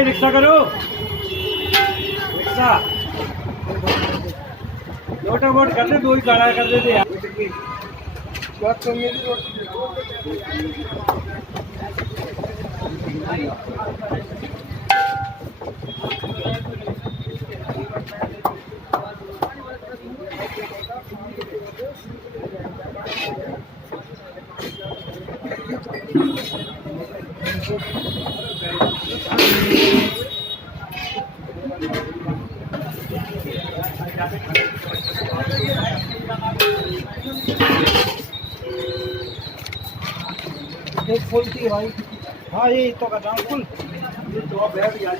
भाई रिक्शा करो रिक्शा लोटा वोट कर दे दो ही गाड़ा कर देते यार एक फुल थी भाई हाँ ये तो का दाम फुल ये तो बैठ गया